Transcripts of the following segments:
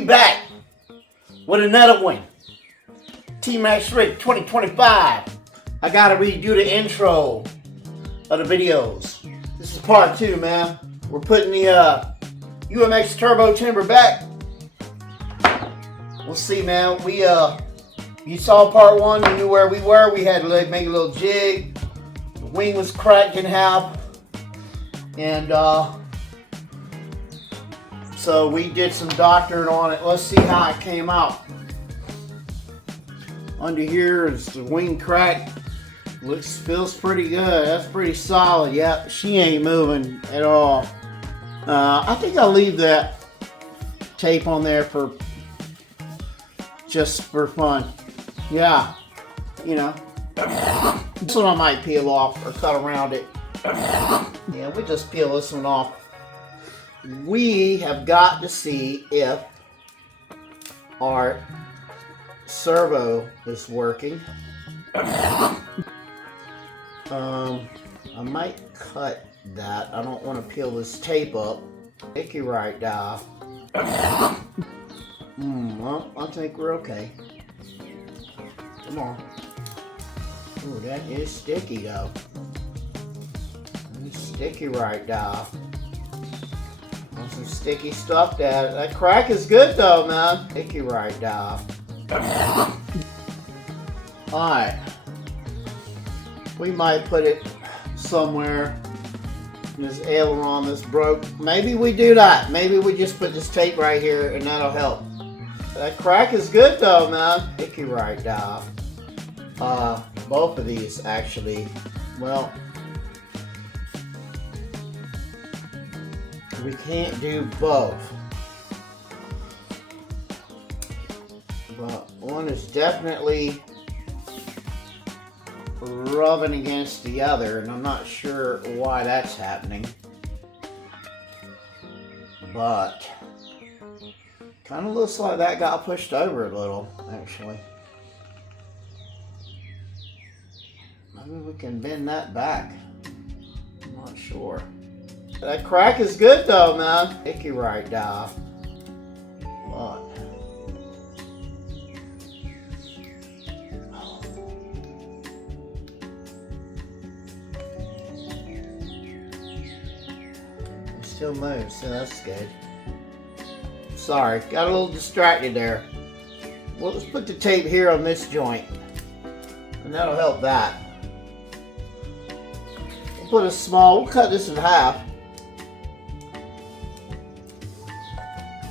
we back with another one. Tmaxxric 2025. I gotta redo the intro of the videos. This is part 2, man. We're putting the UMX turbo timber back. We'll see, man. You saw part 1, you knew where we were. We had to make a little jig. The wing was cracked in half. And so we did some doctoring on it. Let's see how it came out. Under here is the wing crack. Feels pretty good. That's pretty solid. Yeah, she ain't moving at all. I think I'll leave that tape on there for just for fun. Yeah, you know. This one I might peel off or cut around it. Yeah, we just peel this one off. We have got to see if our servo is working. I might cut that. I don't want to peel this tape up. Tmaxxric die. Well, I think we're okay. Come on. Ooh, that is sticky though. Tmaxxric die. Some sticky stuff there. That crack is good though, man. Tmaxxric die. Alright. We might put it somewhere. This aileron that's broke. Maybe we do that. Maybe we just put this tape right here and that'll help. That crack is good though, man. Tmaxxric die. Both of these actually. Well, we can't do both. But one is definitely rubbing against the other, and I'm not sure why that's happening. But kind of looks like that got pushed over a little, actually. Maybe we can bend that back. I'm not sure. That crack is good though, man. Tmaxxric die. But it still moves, so that's good. Sorry, got a little distracted there. Well, let's put the tape here on this joint, and that'll help that. We'll cut this in half.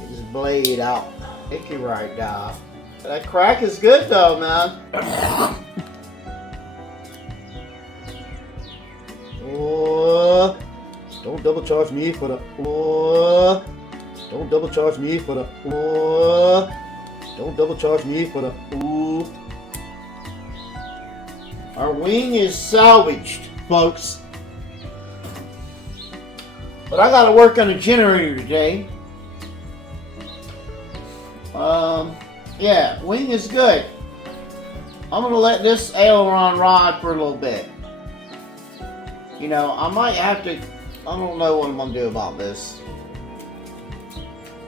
Get this blade out. Tmaxxric die. That crack is good though, man. Oh, don't double charge me for the. Oh, don't double charge me for the. Oh, don't double charge me for the. Ooh. Our wing is salvaged, folks. But I gotta work on the generator today. Yeah, wing is good. I'm gonna let this aileron ride for a little bit. You know, I might have to, I don't know what I'm gonna do about this.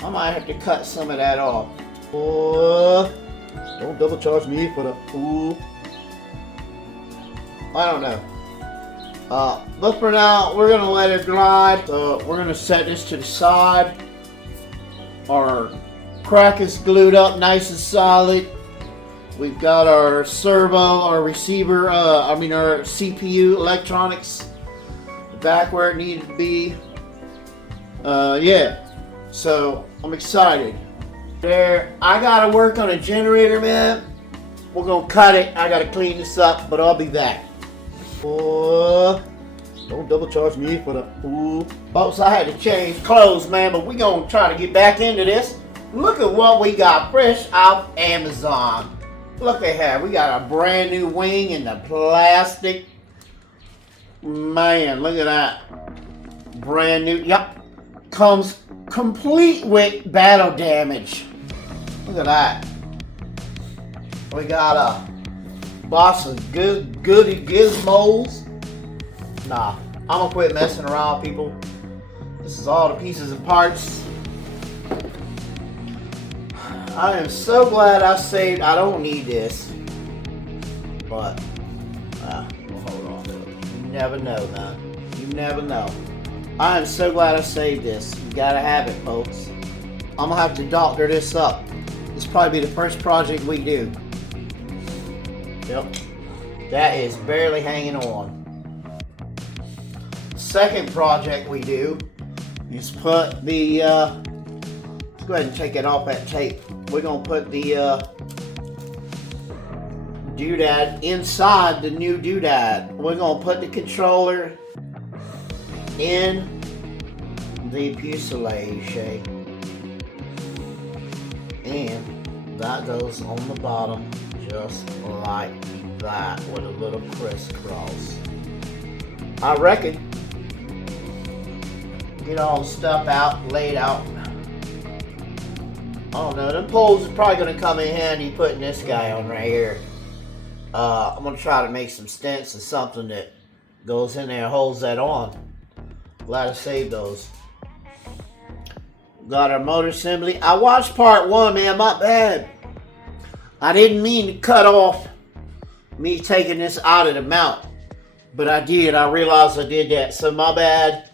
I might have to cut some of that off. Oh, don't double charge me for the, ooh. I don't know. But for now, we're gonna let it glide. So we're gonna set this to the side. Our crack is glued up nice and solid. We've got our servo, our receiver, our CPU electronics back where it needed to be. Yeah, so I'm excited. There, I gotta work on a generator, man. We're gonna cut it. I gotta clean this up, but I'll be back. Oh, don't double charge me for the ooh. Folks, I had to change clothes, man, but we're gonna try to get back into this. Look at what we got fresh off Amazon. Look at here, we got a brand new wing in the plastic. Man, look at that. Brand new, yep. Comes complete with battle damage. Look at that. We got a box of goody gizmos. Nah, I'm gonna quit messing around, people. This is all the pieces and parts. I am so glad I saved. I don't need this, but we'll hold on to it. You never know, man. You never know. I am so glad I saved this. You gotta have it, folks. I'm gonna have to doctor this up. This will probably be the first project we do. Yep. That is barely hanging on. Second project we do is put the, go ahead and take it off that tape. We're gonna put the doodad inside the new doodad. We're gonna put the controller in the fuselage, and that goes on the bottom just like that with a little crisscross. I reckon get all the stuff out, laid out. I don't know, the poles are probably going to come in handy putting this guy on right here. I'm going to try to make some stents or something that goes in there and holds that on. Glad I saved those. Got our motor assembly. I watched part 1, man, my bad. I didn't mean to cut off me taking this out of the mount, but I did. I realized I did that, so my bad.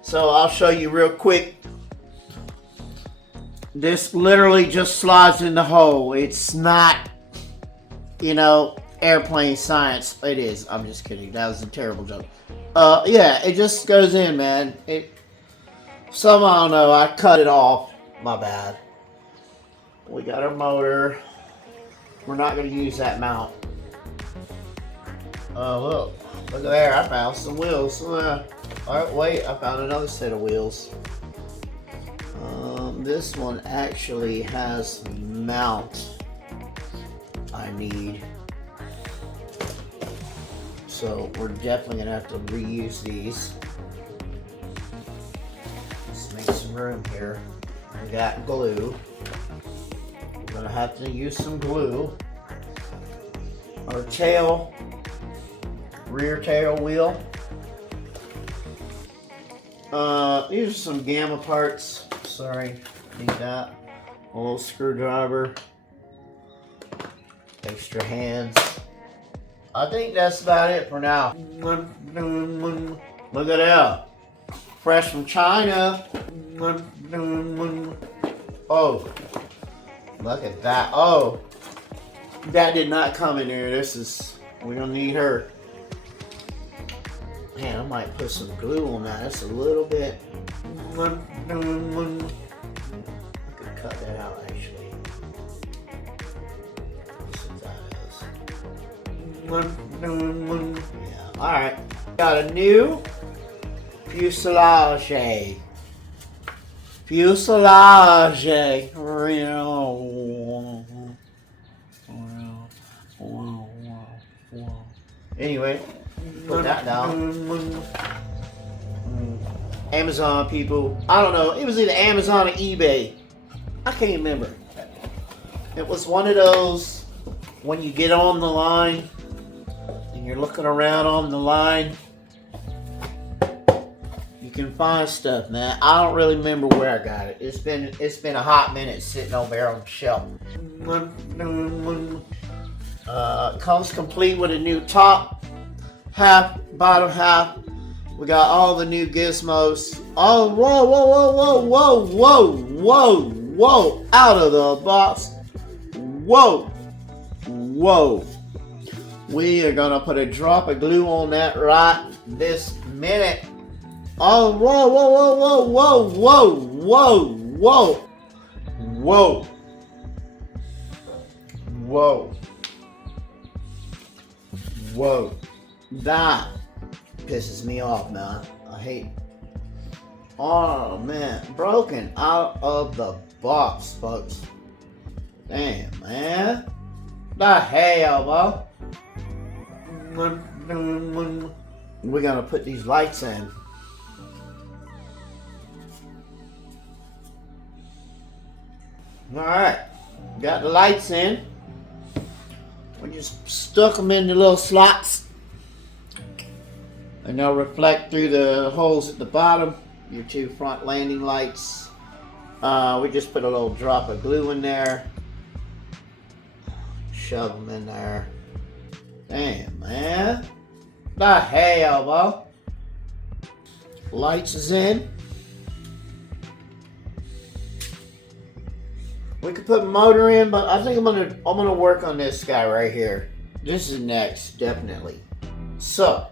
So I'll show you real quick. This literally just slides in the hole. It's not, you know, airplane science. It is. I'm just kidding. That was a terrible joke. Yeah, it just goes in, man. Somehow, I don't know, I cut it off. My bad. We got our motor. We're not going to use that mount. Oh, look there. I found some wheels. Alright, wait, I found another set of wheels. This one actually has the mount I need. So we're definitely going to have to reuse these. Let's make some room here. We got glue. We're going to have to use some glue. Our tail, rear tail wheel. These are some gamma parts. Sorry, need that. A little screwdriver. Extra hands. I think that's about it for now. Look at that. Fresh from China. Oh, look at that. Oh, that did not come in there. We're gonna need her. Man, I might put some glue on that. That's a little bit. I could cut that out actually. Yeah. Alright. Got a new fuselage. Anyway, put that down. Amazon people. I don't know. It was either Amazon or eBay. I can't remember. It was one of those when you get on the line and you're looking around on the line. You can find stuff, man. I don't really remember where I got it. It's been a hot minute sitting over there on the shelf. Comes complete with a new top half, bottom half. We got all the new gizmos. Oh, whoa, out of the box. Whoa. We are gonna put a drop of glue on that right this minute. Oh, whoa. That pisses me off, man. I hate. Oh man, broken out of the box, folks. Damn, man. The hell, bro. We're gonna put these lights in. Alright, got the lights in. We just stuck them in the little slots. And they'll reflect through the holes at the bottom. Your two front landing lights. We just put a little drop of glue in there. shove them in there. Damn, man. The hell, bro. Lights is in. We could put motor in, but I think I'm gonna work on this guy right here. This is next, definitely. So,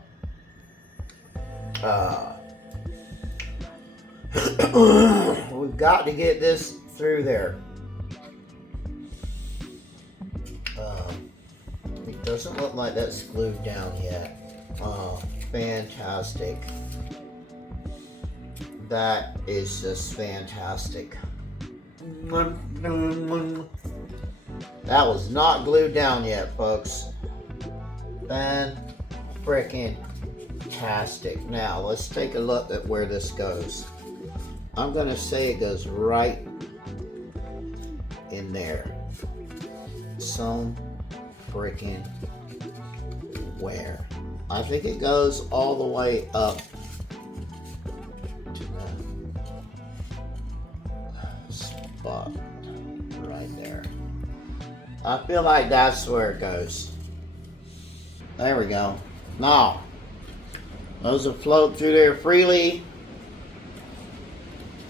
we've got to get this through there. It doesn't look like that's glued down yet. Oh, fantastic. That is just fantastic. That was not glued down yet, folks. Fan-frickin-tastic. Now, let's take a look at where this goes. I'm gonna say it goes right in there. Some frickin' where. I think it goes all the way up to the spot right there. I feel like that's where it goes. There we go. Now, those will float through there freely.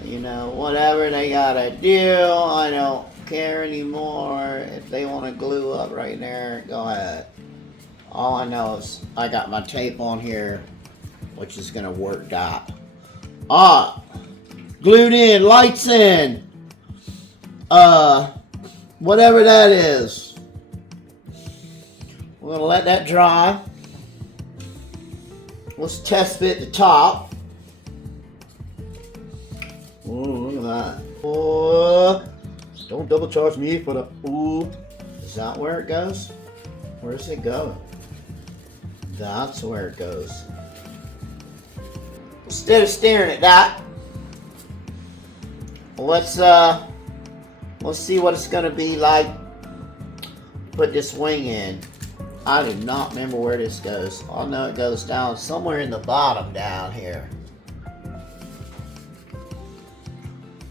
You know, whatever they gotta do, I don't care anymore. If they want to glue up right there, go ahead. All I know is I got my tape on here, which is gonna work that. Glued in, lights in. Whatever that is. We're gonna let that dry. Let's test fit the top. Oh, look at that. Oh, don't double charge me for the. Ooh, is that where it goes? Where does it go? That's where it goes. Instead of staring at that, let's see what it's gonna be like. Put this wing in. I do not remember where this goes. I know it goes down somewhere in the bottom down here.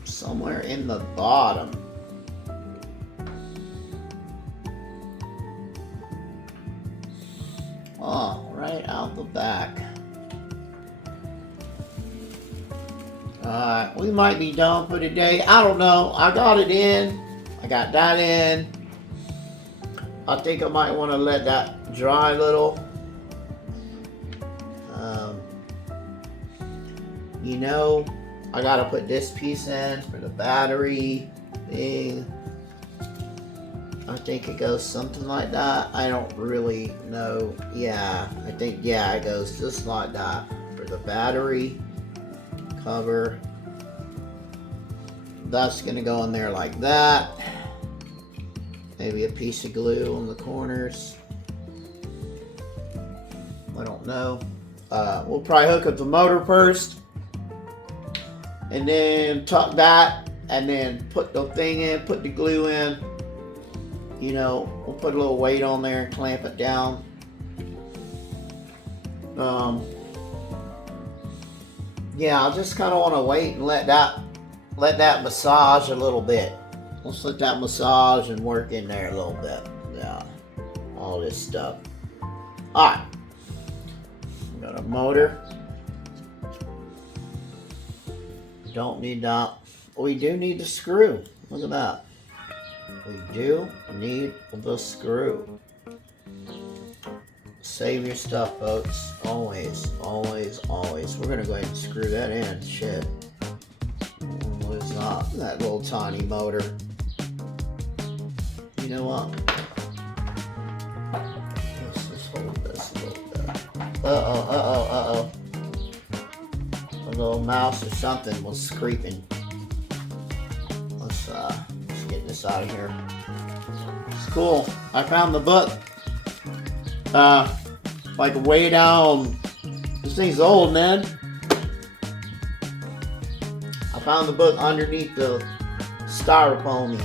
Somewhere in the bottom. Oh, right out the back. Alright, we might be done for today. I don't know. I got it in. I got that in. I think I might want to let that dry a little. You know, I gotta put this piece in for the battery thing. I think it goes something like that. I don't really know. Yeah, I think, yeah, it goes just like that for the battery cover. That's gonna go in there like that. Maybe a piece of glue on the corners. I don't know. We'll probably hook up the motor first, and then tuck that, and then put the thing in, put the glue in. You know, we'll put a little weight on there and clamp it down. Yeah, I just kind of want to wait and let that massage a little bit. Let's let that massage and work in there a little bit. Yeah, all this stuff. Alright. Got a motor. Don't need that. We do need the screw. Look at that. We do need the screw. Save your stuff, folks. Always, always, always. We're gonna go ahead and screw that in. Shit. What is that little tiny motor? You know what? Let's just hold this a little bit. Uh-oh. A little mouse or something was creeping. Let's get this out of here. It's cool. I found the book. Like way down. This thing's old, man. I found the book underneath the styrofoam.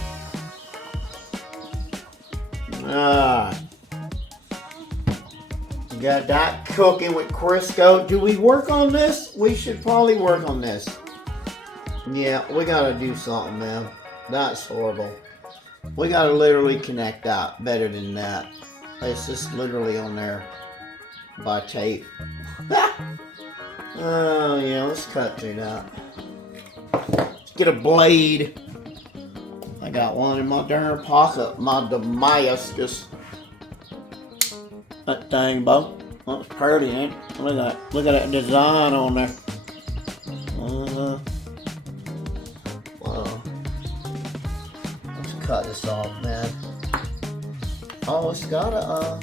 Got that cooking with Crisco. Do we work on this? We should probably work on this. Yeah, we gotta do something, man. That's horrible. We gotta literally connect that better than that. It's just literally on there by tape. Oh yeah, let's cut through that. Let's get a blade. I got one in my darn pocket. My Damascus. That thing, Bo. That's pretty, ain't it? Look at that design on there. Well, let's cut this off, man. Oh, it's got a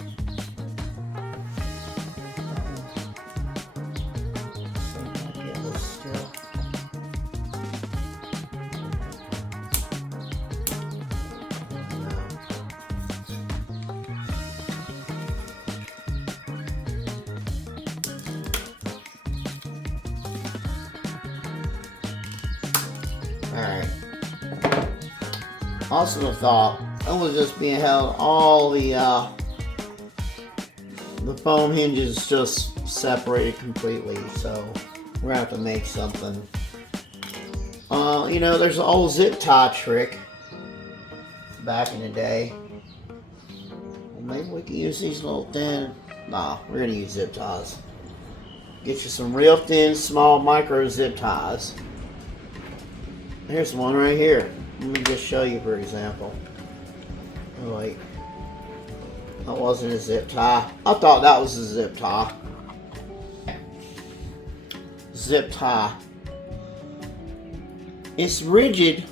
Alright. Also thought I was just being held all the foam hinges just separated completely, so we're gonna have to make something. You know, there's an old zip tie trick back in the day. Well, maybe we can use these little thin. Nah, we're gonna use zip ties. Get you some real thin, small micro zip ties. Here's one right here. Let me just show you, for example. Oh, wait. That wasn't a zip tie. I thought that was a zip tie. Zip tie. It's rigid,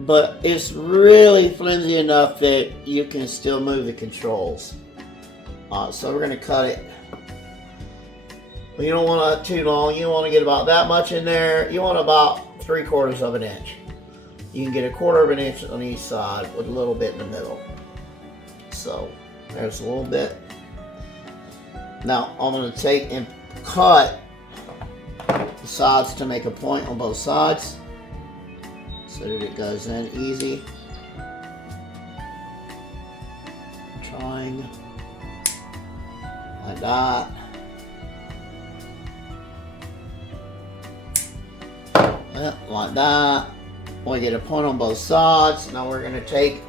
but it's really flimsy enough that you can still move the controls. So we're going to cut it. But you don't want it too long. You want to get about that much in there. You want about 3/4 of an inch. You can get 1/4 of an inch on each side with a little bit in the middle. So there's a little bit. Now I'm going to take and cut the sides to make a point on both sides so that it goes in easy. Trying like that. Like that. We get a point on both sides. Now we're going to take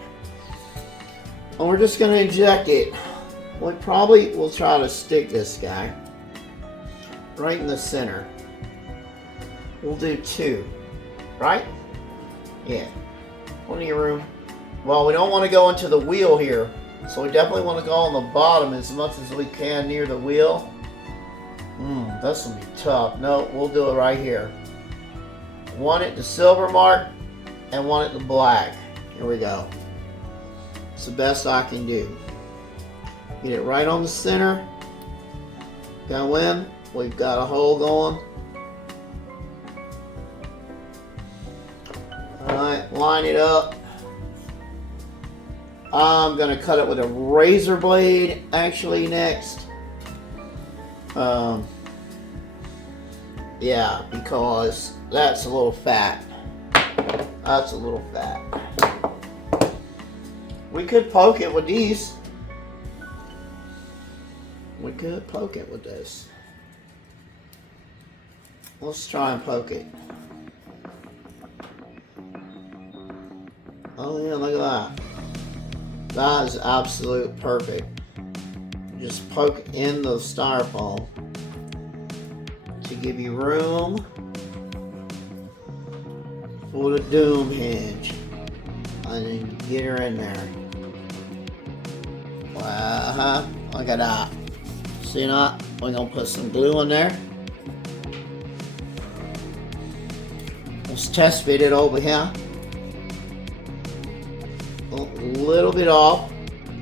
and we're just going to inject it. We probably will try to stick this guy right in the center. We'll do 2, right? Yeah. Plenty of room. Well, we don't want to go into the wheel here, so we definitely want to go on the bottom as much as we can near the wheel. This will be tough. No, we'll do it right here. One at the silver mark and one at the black. Here we go. It's the best I can do. Get it right on the center. Go in. We've got a hole going. Alright, line it up. I'm going to cut it with a razor blade actually next. Yeah, because that's a little fat. That's a little fat. We could poke it with these. We could poke it with this. Let's try and poke it. Oh yeah, look at that. That is absolute perfect. Just poke in the styrofoam to give you room for the doom hinge. And then get her in there. Look at that. See that? We're gonna put some glue in there. Let's test fit it over here. A little bit off.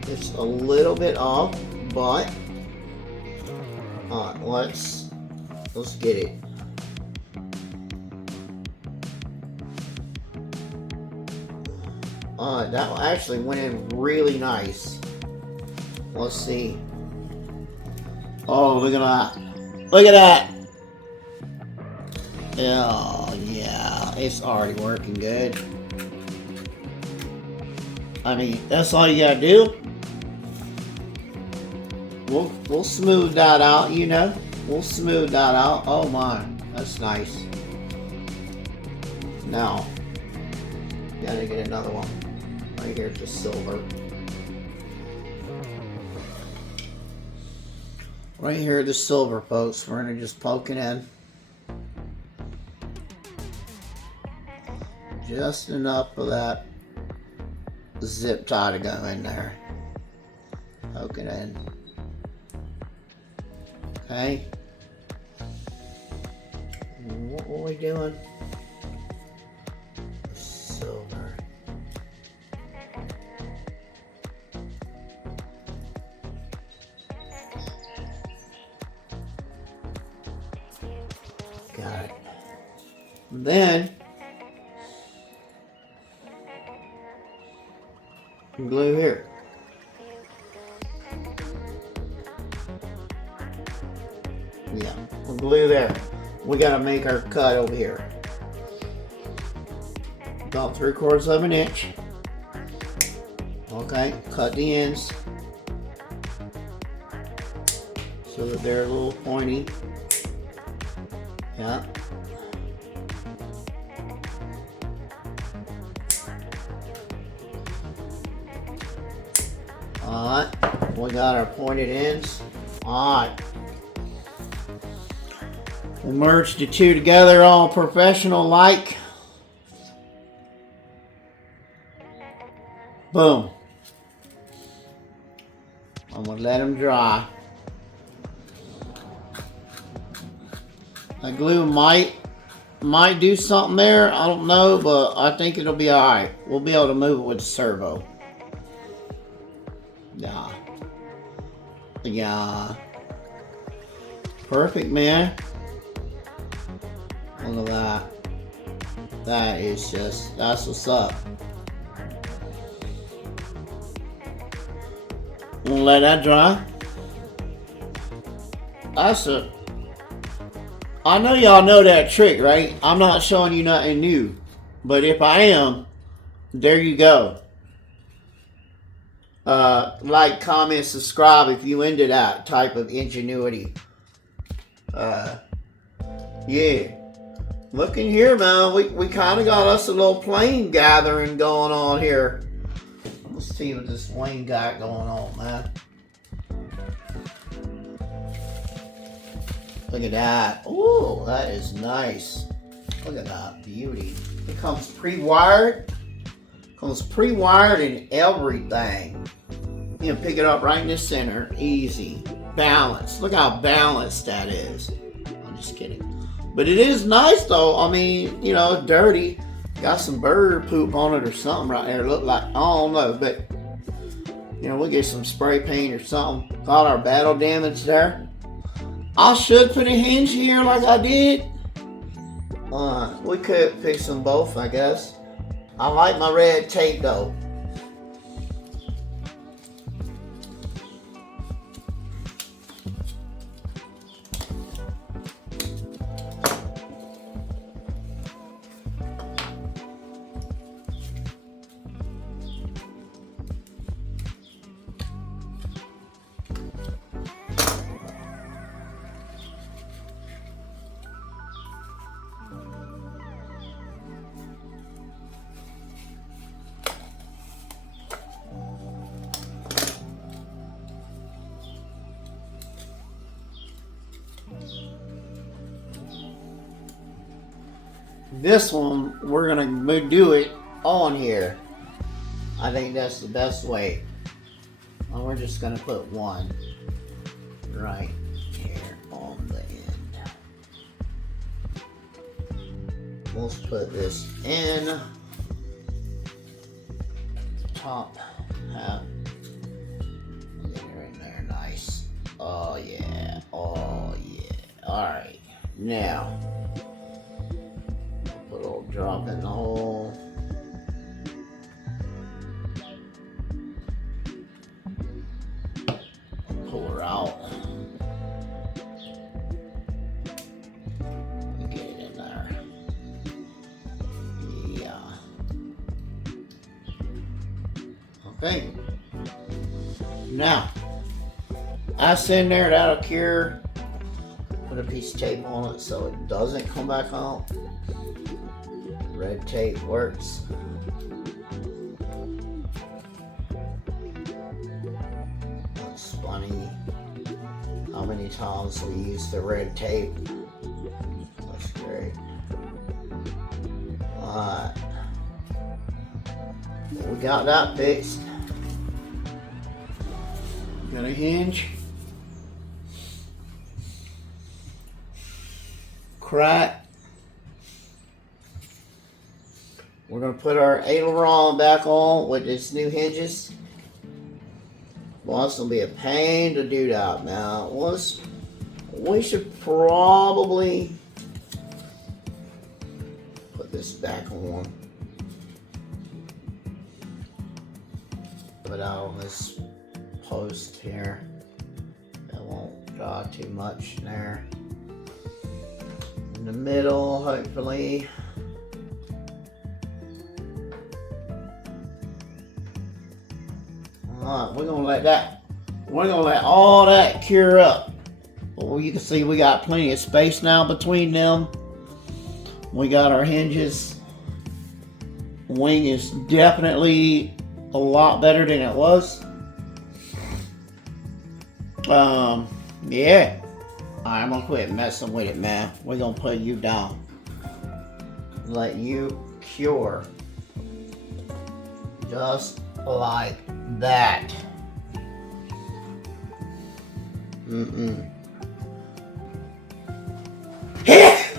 It's a little bit off, but alright, let's get it. Alright, that actually went in really nice. Let's see. Oh, look at that. Look at that. Oh, yeah. It's already working good. I mean, that's all you gotta do. We'll smooth that out, you know. We'll smooth that out. Oh my, that's nice. Now, Gotta get another one. Right here, just silver. Right here, the silver, folks. We're gonna just poke it in. Just enough of that zip tie to go in there. Poke it in. Okay. What were we doing? Silver. Got it. Then glue here. Yeah, we'll glue there. We gotta make our cut over here. About 3/4 of an inch. Okay, cut the ends so that they're a little pointy. Yeah. Alright, we got our pointed ends. Alright. We'll merge the two together all professional like. Boom. I'm gonna let them dry. The glue might do something there. I don't know, but I think it'll be alright. We'll be able to move it with the servo. Yeah. Yeah. Perfect, man. Look at that. That is just, that's what's up. We'll let that dry. That's a, I know y'all know that trick, right? I'm not showing you nothing new. But if I am, there you go. Like, comment, subscribe if you into that type of ingenuity. Yeah. Look in here, man. We kind of got us a little plane gathering going on here. Let's see what this wing got going on, man. Look at that. Ooh, that is nice. Look at that beauty. It comes pre-wired. Comes pre-wired and everything. You can pick it up right in the center. Easy. Balanced. Look how balanced that is. I'm just kidding. But it is nice though. I mean, you know, it's dirty. Got some bird poop on it or something right there. Look like, I don't know, but you know, we'll get some spray paint or something. Got our battle damage there. I should put a hinge here like I did. We could fix them both, I guess. I like my red tape though. This one, we're gonna do it on here. I think that's the best way. And we're just gonna put one right here on the end. Let's put this in the top half. Get it right there, nice. Oh yeah, oh yeah. All right, now. Put a little drop in the hole. Pull her out. Get it in there. Yeah. Okay. Now, that's in there. That'll cure. Put a piece of tape on it so it doesn't come back out. Red tape works. how many times we use the red tape. That's great. Alright. We got that fixed. Got a hinge. Crack. We're going to put our aileron back on with its new hinges. Well, it's going to be a pain to do that now. We should probably put this back on. Put it out on this post here. It won't draw too much there. In the middle, hopefully. Alright, we're gonna let all that cure up. Well, you can see we got plenty of space now between them. We got our hinges. Wing is definitely a lot better than it was. Yeah. Alright, I'm gonna quit messing with it, man. We're gonna put you down. Let you cure. Just like that.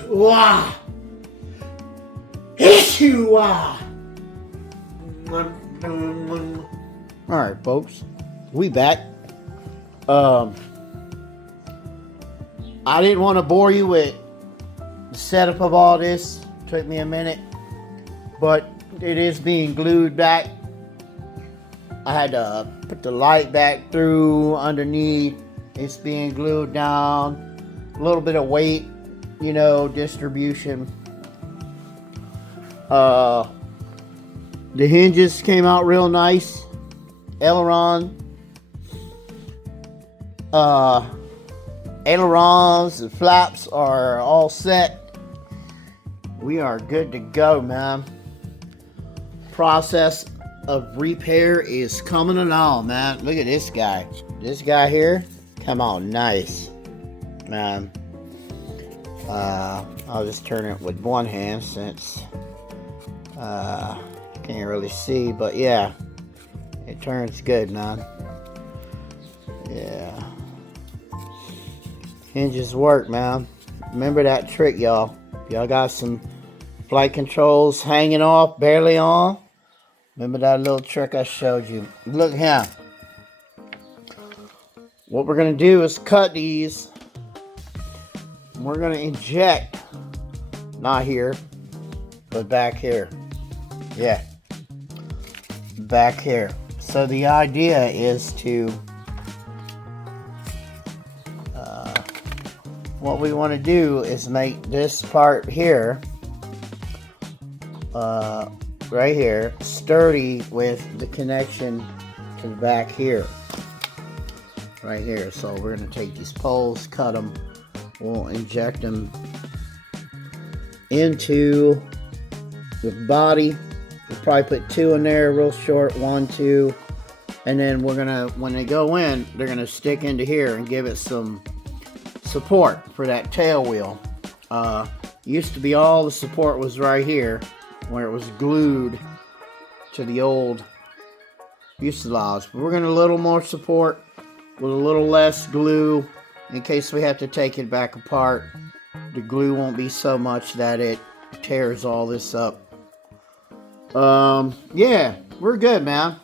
Wah! Wah! Alright, folks. We back. I didn't want to bore you with the setup of all this. Took me a minute. But it is being glued back. I had to put the light back through underneath. It's being glued down. A little bit of weight, you know, distribution. The hinges came out real nice. Aileron. Ailerons and flaps are all set. We are good to go, man. Process of repair is coming along, man. Look at this guy. This guy here, come on, nice, man. I'll just turn it with one hand since can't really see, but yeah, it turns good, man. Yeah, hinges work, man. Remember that trick, y'all. Y'all got some flight controls hanging off, barely on. Remember that little trick I showed you? Look here. What we're going to do is cut these. We're going to inject, not here, but back here. Yeah. Back here. So the idea is to, what we want to do is make this part here, right here, sturdy with the connection to the back here. Right here. So we're going to take these poles, cut them, we'll inject them into the body. We'll probably put 2 in there, real short, 1, 2, and then we're gonna, when they go in, they're gonna stick into here and give it some support for that tail wheel. Used to be all the support was right here where it was glued to the old fuselage. But we're gonna a little more support with a little less glue in case we have to take it back apart. The glue won't be so much that it tears all this up. Yeah, we're good, man.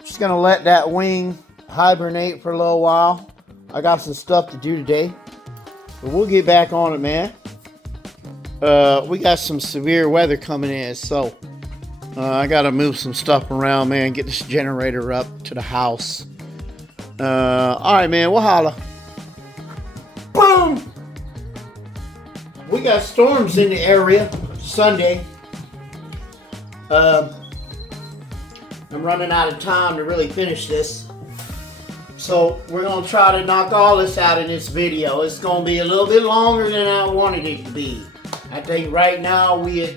Just gonna let that wing hibernate for a little while. I got some stuff to do today, but we'll get back on it, man. We got some severe weather coming in, so I gotta move some stuff around, man. Get this generator up to the house. Alright, man, we'll holla. Boom! We got storms in the area Sunday. I'm running out of time to really finish this. So we're going to try to knock all this out in this video. It's going to be a little bit longer than I wanted it to be. I think right now we at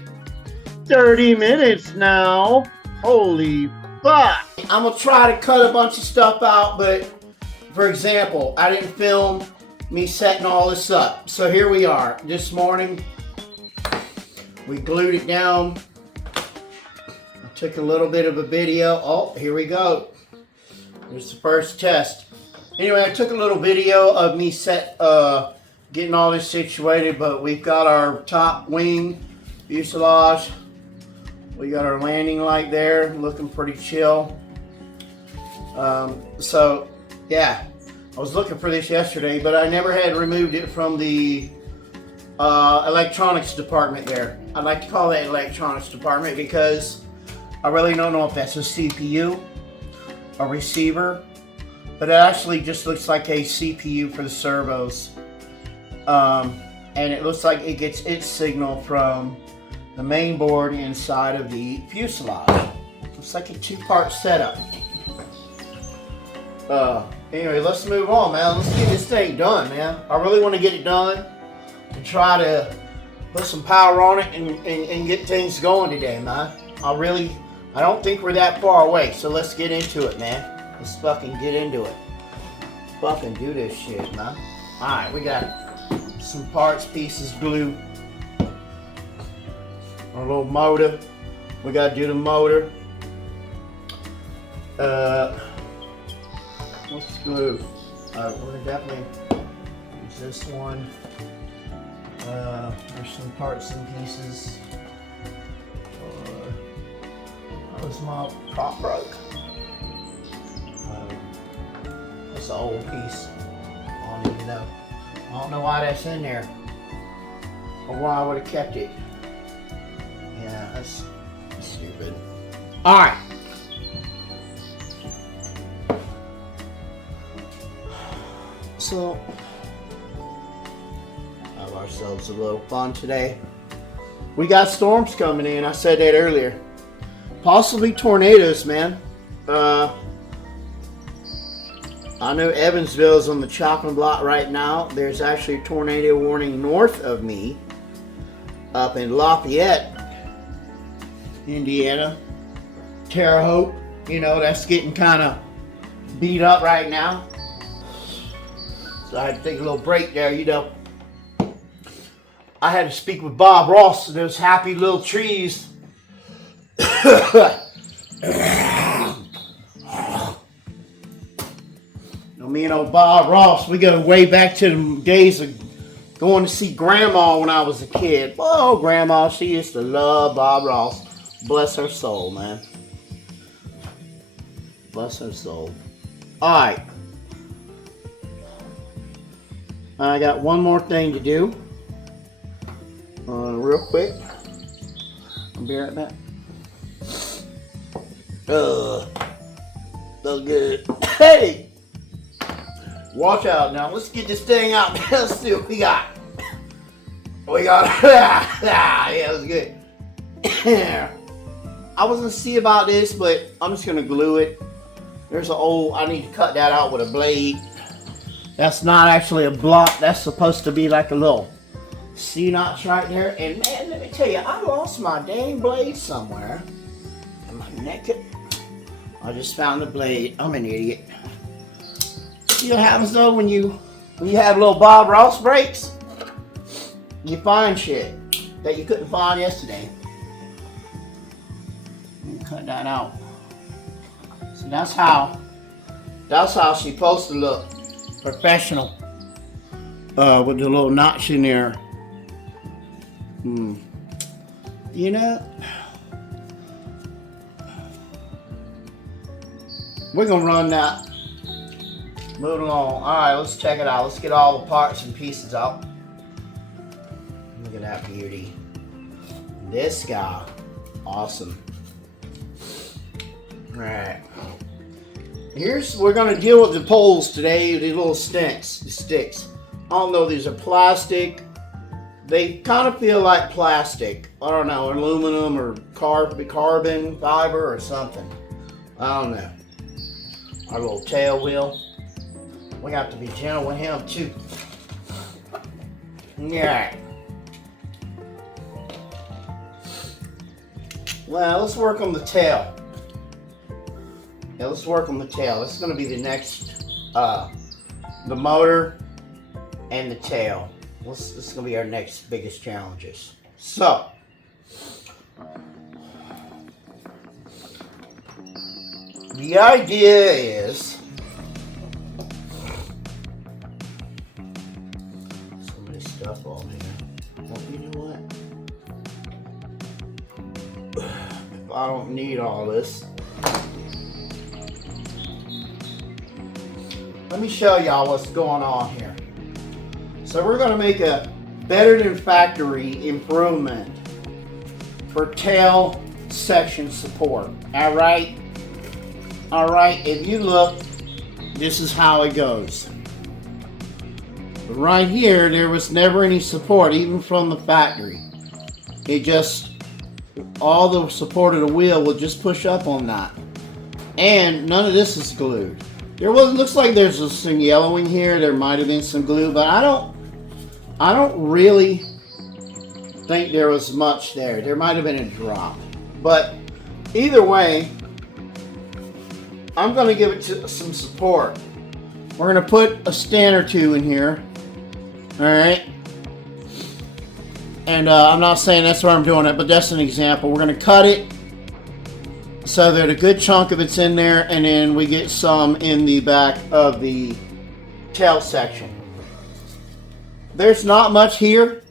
30 minutes now. Holy fuck. I'm going to try to cut a bunch of stuff out, but for example, I didn't film me setting all this up. So here we are. This morning, we glued it down. I took a little bit of a video. Oh, here we go. Here's the first test. Anyway, I took a little video of me getting all this situated, but we've got our top wing fuselage. We got our landing light there, looking pretty chill. So, yeah, I was looking for this yesterday, but I never had removed it from the electronics department there. I like to call that electronics department because I really don't know if that's a CPU, a receiver, but it actually just looks like a CPU for the servos. And it looks like it gets its signal from the main board inside of the fuselage. Looks like a two-part setup. Anyway, let's move on, man. Let's get this thing done, man. I really want to get it done and try to put some power on it and get things going today, man. I don't think we're that far away, so let's get into it, man. Let's fucking get into it. Fucking do this shit, man. Alright, we got some parts, pieces, glue. Our little motor. We gotta do the motor. What's the glue? We're gonna definitely use this one. There's some parts and pieces. Was my prop broke? That's an old piece. I don't even know. I don't know why that's in there, or why I would have kept it. Yeah, that's stupid. All right. So, have ourselves a little fun today. We got storms coming in. I said that earlier. Possibly tornadoes, man. I know Evansville is on the chopping block right now. There's actually a tornado warning north of me, up in Lafayette, Indiana. Terre Haute, you know, that's getting kind of beat up right now. So I had to take a little break there, you know. I had to speak with Bob Ross, those happy little trees. Me and old Bob Ross, we go way back to the days of going to see Grandma when I was a kid. Oh, Grandma, she used to love Bob Ross. Bless her soul, man. Bless her soul. Alright. I got one more thing to do. Real quick. I'll be right back. So good. Hey! Watch out now. Let's get this thing out. Let's see what we got. Yeah, it was good. I was gonna see about this, but I'm just gonna glue it. There's an old, I need to cut that out with a blade. That's not actually a block. That's supposed to be like a little C-notch right there. And man, let me tell you, I lost my dang blade somewhere. Am I naked? I just found the blade. I'm an idiot. See what happens though when you have little Bob Ross breaks? You find shit that you couldn't find yesterday. You cut that out. So that's how she's supposed to look. Professional. With the little notch in there. You know, we're gonna run that. Moving along. Alright, let's check it out. Let's get all the parts and pieces out. Look at that beauty. This guy. Awesome. Alright. We're going to deal with the poles today. The little sticks. I don't know. These are plastic. They kind of feel like plastic. I don't know. Aluminum or carbon fiber or something. I don't know. Our little tail wheel. We got to be gentle with him too. Yeah. Well, let's work on the tail. Yeah, let's work on the tail. This is going to be the next the motor, and the tail. This is going to be our next biggest challenges. So, the idea is, so many stuff on here. Well, you know what? If I don't need all this, let me show y'all what's going on here. So we're going to make a better than factory improvement for tail section support. All right. If you look, this is how it goes. Right here, there was never any support, even from the factory. It just, all the support of the wheel would just push up on that. And none of this is glued. Looks like there's some yellowing here. There might have been some glue, but I don't really think there was much there. There might have been a drop. But either way, I'm going to give it some support. We're going to put a stand or two in here. Alright. And I'm not saying that's where I'm doing it, but that's an example. We're going to cut it so that a good chunk of it's in there, and then we get some in the back of the tail section. There's not much here.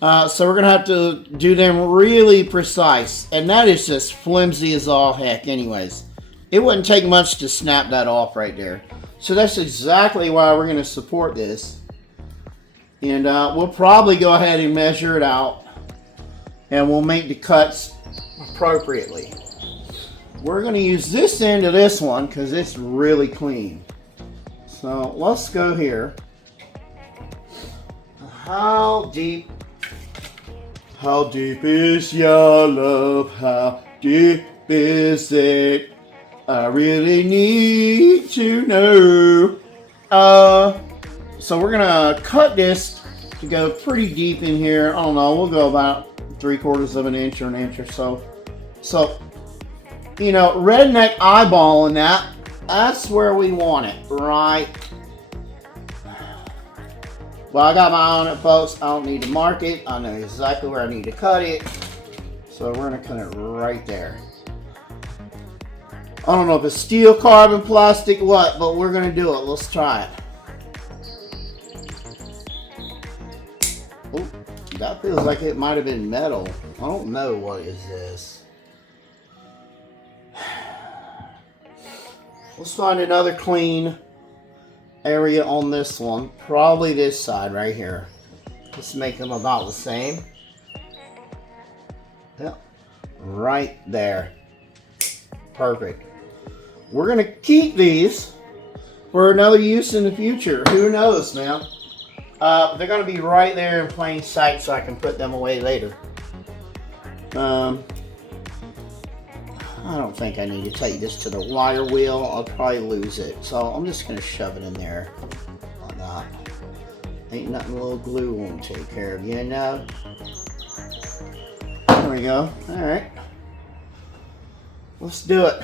So we're going to have to do them really precise. And that is just flimsy as all heck anyways. It wouldn't take much to snap that off right there. So that's exactly why we're going to support this. And we'll probably go ahead and measure it out. And we'll make the cuts appropriately. We're going to use this end of this one because it's really clean. So let's go here. How deep is your love? How deep is it? I really need to know. So we're gonna cut this to go pretty deep in here. I don't know, we'll go about 3/4 of an inch or an inch or so. So, you know, redneck eyeballing that's where we want it, right? Well, I got my eye on it, folks. I don't need to mark it. I know exactly where I need to cut it. So we're gonna cut it right there. I don't know if it's steel, carbon, plastic, what, but we're gonna do it. Let's try it. Oh, that feels like it might have been metal. I don't know what is this. Let's find another clean area on this one. Probably this side right here. Let's make them about the same. Yep. Right there. Perfect. We're going to keep these for another use in the future. Who knows, man? They're going to be right there in plain sight so I can put them away later. I don't think I need to take this to the wire wheel. I'll probably lose it. So I'm just going to shove it in there. Like that. Ain't nothing a little glue won't take care of, you know? There we go. Alright. Let's do it.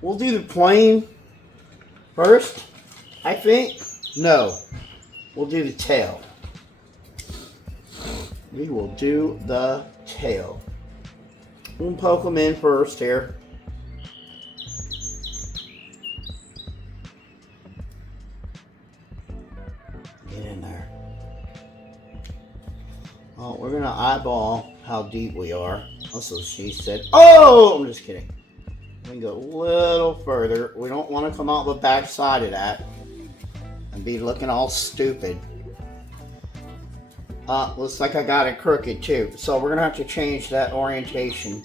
We'll do the plane first, I think. No. We'll do the tail. We will do the tail. We'll poke them in first here. Get in there. Oh, we're going to eyeball how deep we are. That's what she said. Oh, I'm just kidding. We can go a little further. We don't want to come out the back side of that and be looking all stupid. Looks like I got it crooked too. So we're going to have to change that orientation.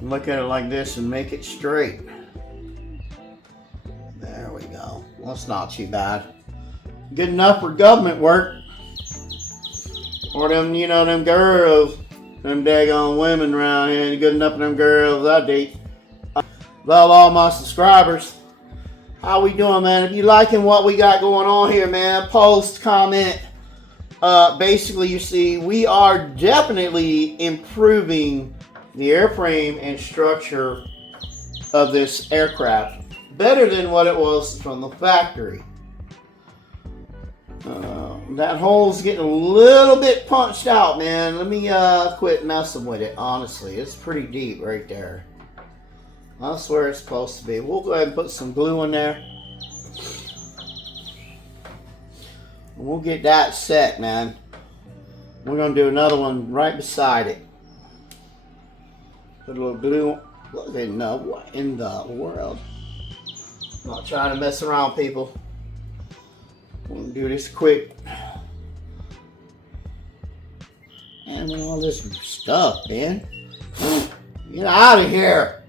And look at it like this and make it straight. There we go. Well, that's not too bad. Good enough for government work. Or them, you know, them girls. Them daggone women around here. Good enough for them girls I date. Love all my subscribers. How we doing, man? If you liking what we got going on here, man, post, comment. Basically, you see, we are definitely improving the airframe and structure of this aircraft. better than what it was from the factory. That hole's getting a little bit punched out, man. Let me quit messing with it, honestly. It's pretty deep right there. That's where it's supposed to be. We'll go ahead and put some glue in there. We'll get that set, man. We're going to do another one right beside it. Put a little glue. What in the world? I'm not trying to mess around, people. We'll do this quick. And all this stuff, man. Get out of here.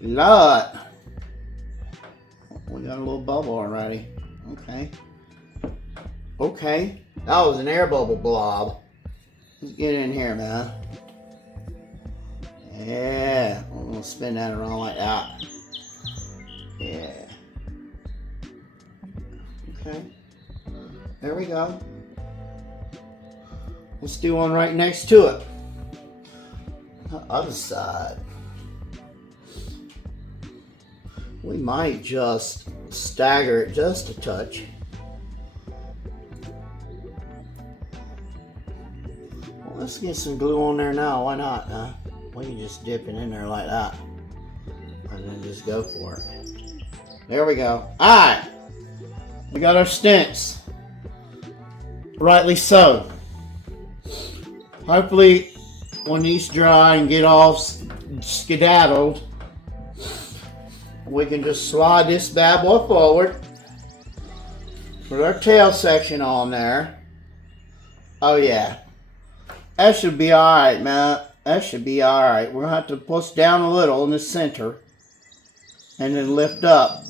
Lord. We got a little bubble already. Okay. Okay. That was an air bubble blob. Let's get in here, man. Yeah. I'm going to spin that around like that. Yeah. Okay. There we go. Let's do one right next to it. The other side. We might just stagger it just a touch. Well, let's get some glue on there now. Why not? We can just dip it in there like that. And then just go for it. There we go. Alright. We got our stints. Rightly so. Hopefully, when these dry and get all skedaddled, we can just slide this bad boy forward. Put our tail section on there. Oh yeah. That should be alright, man. That should be alright. We're going to have to push down a little in the center. And then lift up.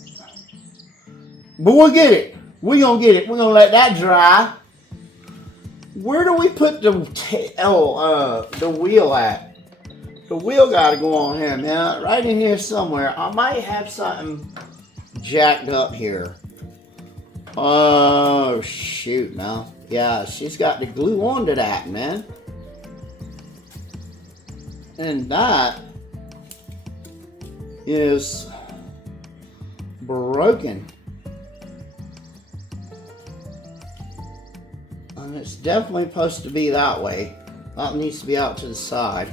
But we'll get it. We're going to get it. We're going to let that dry. Where do we put the wheel at? The wheel got to go on here, man. Right in here somewhere. I might have something jacked up here. Oh, shoot, man. Yeah, she's got the glue onto that, man. And that is broken. And it's definitely supposed to be that way. That needs to be out to the side.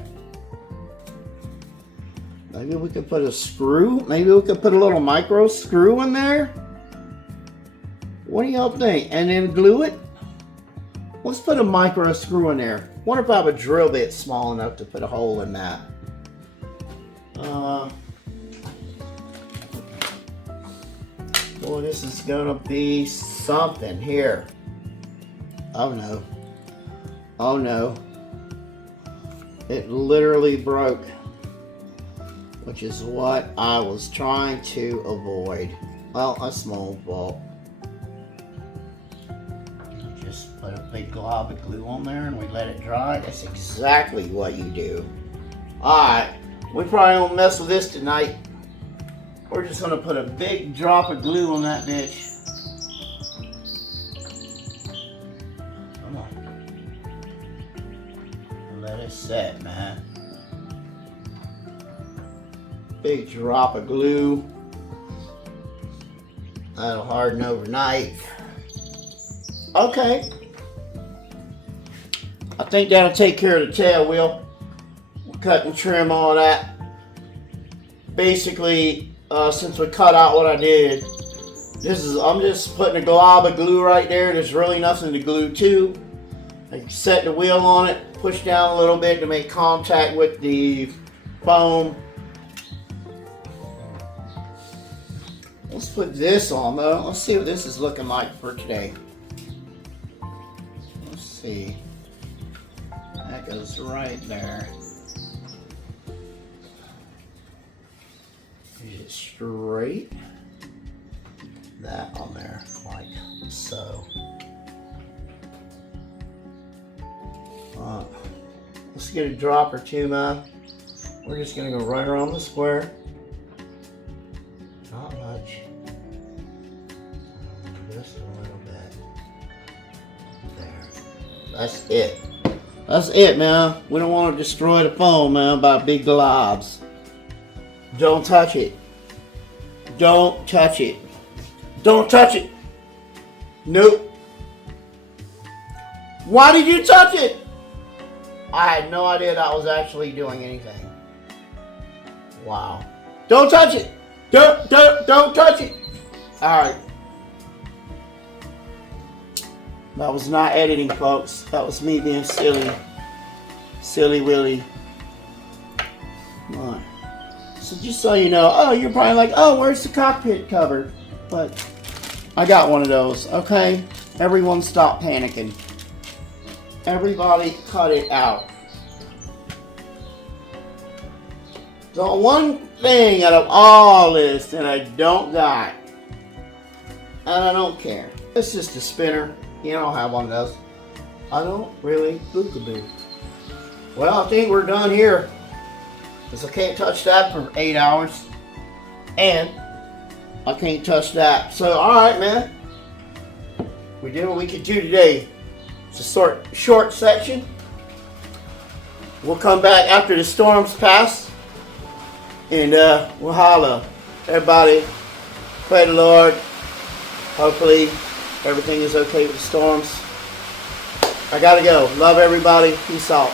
Maybe we could put a screw. Maybe we could put a little micro screw in there. What do y'all think? And then glue it? Let's put a micro screw in there. Wonder if I have a drill bit small enough to put a hole in that. Boy, this is gonna be something here. Oh no. Oh no. It literally broke. Which is what I was trying to avoid. Well, a small fault. Just put a big glob of glue on there and we let it dry. That's exactly what you do. Alright. We probably won't mess with this tonight. We're just going to put a big drop of glue on that bitch. Come on. Let it set, man. Big drop of glue. That'll harden overnight. Okay. I think that'll take care of the tail wheel. We'll cut and trim all that. Basically, since we cut out what I did, I'm just putting a glob of glue right there. There's really nothing to glue to. I set the wheel on it, push down a little bit to make contact with the foam. Let's put this on though. Let's see what this is looking like for today. Let's see. That goes right there. Is it straight? That on there, like so. Let's get a drop or two, man. We're just gonna go right around the square. Not much. Just a little bit. There. That's it. That's it, man. We don't want to destroy the foam, man, by big globs. Don't touch it. Don't touch it. Don't touch it. Nope. Why did you touch it? I had no idea that was actually doing anything. Wow. Don't touch it. Don't touch it. Alright. That was not editing, folks. That was me being silly. Silly Willy. Come on. So just so you know, oh, you're probably like, oh, where's the cockpit cover? But I got one of those, okay? Everyone stop panicking. Everybody cut it out. The one thing out of all this that I don't got, and I don't care, it's just a spinner. You don't have one of those. I don't really bookaboo. Well, I think we're done here. Because I can't touch that for 8 hours. And I can't touch that. So, alright, man. We did what we could do today. It's a short section. We'll come back after the storms pass. And we'll holla. Everybody, pray the Lord. Hopefully, everything is okay with the storms. I gotta go. Love everybody. Peace out.